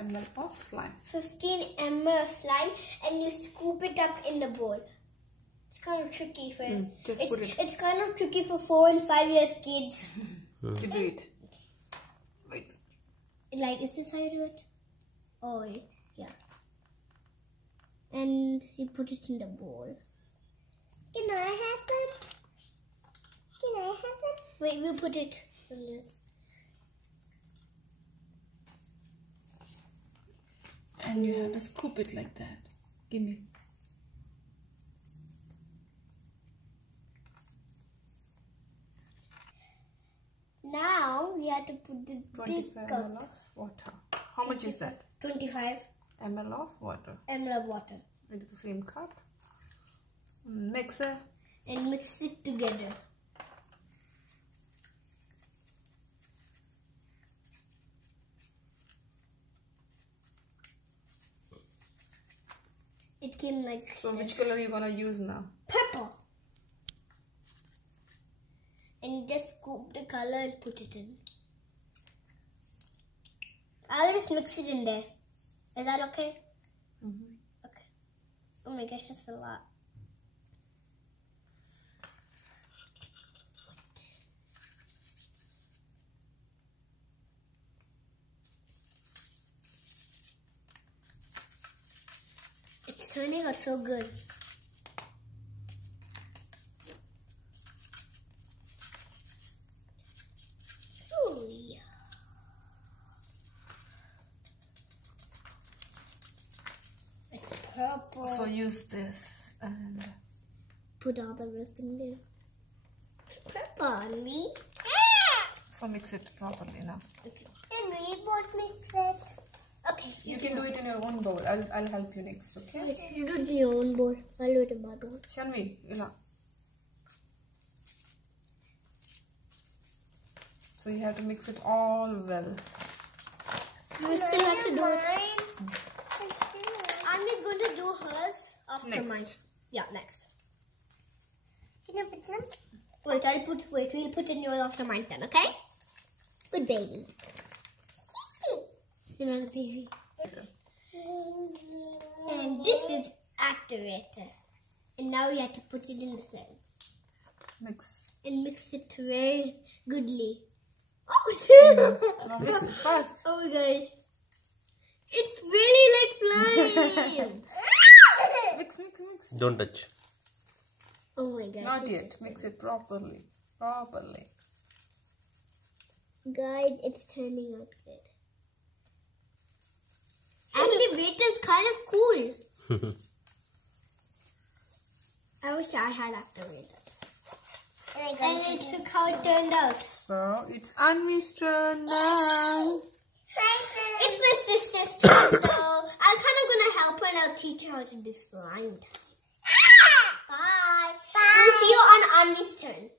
ml of slime. 15 ml of slime, and you scoop it up in the bowl. It's kind of tricky for it's kind of tricky for 4 and 5 years kids. To do it. Wait. Like, is this how you do it? Oh, yeah. And you put it in the bowl. Can I have them? Can I have them? Wait, we'll put it on this. And you have to scoop it like that. Give me. Now we have to put this 25 big cup. ml of water. How much is that? 25 ml of water. ml of water. Into the same cup. Mix it. And mix it together. It came like So which color are you gonna use now? purple. And just scoop the color and put it in. I'll just mix it in there. Is that okay? Okay. Oh my gosh, that's a lot. It's turning out so good. Oh yeah. It's purple. So use this and Put all the rest in there. It's purple on me. so mix it properly now. Okay. And we both mix it. Okay. You can do it in your own bowl. I'll help you next, okay? Wait, you do it in your own bowl. I'll do it in my bowl. Shanvi, So you have to mix it all well. You still have to do it. Anvi's going to do hers after Next. mine. Yeah, next. Can you put some? Wait, we'll put in yours after mine then, okay? Good baby. You're not a baby. And this is activator. And now we have to put it in the slime. Mix. And mix it very goodly. Oh, Now mix it fast. oh my gosh. It's really like flying. Mix. Don't touch. Oh my gosh. Not yet. Mix it properly. Guys, it's turning out good. Activator is kind of cool. I wish I had activator. And look how it turned out. So it's Anvi's turn now. It's my sister's turn, so I'm kind of gonna help her and I'll teach her how to do slime. Bye. We'll see you on Anvi's turn.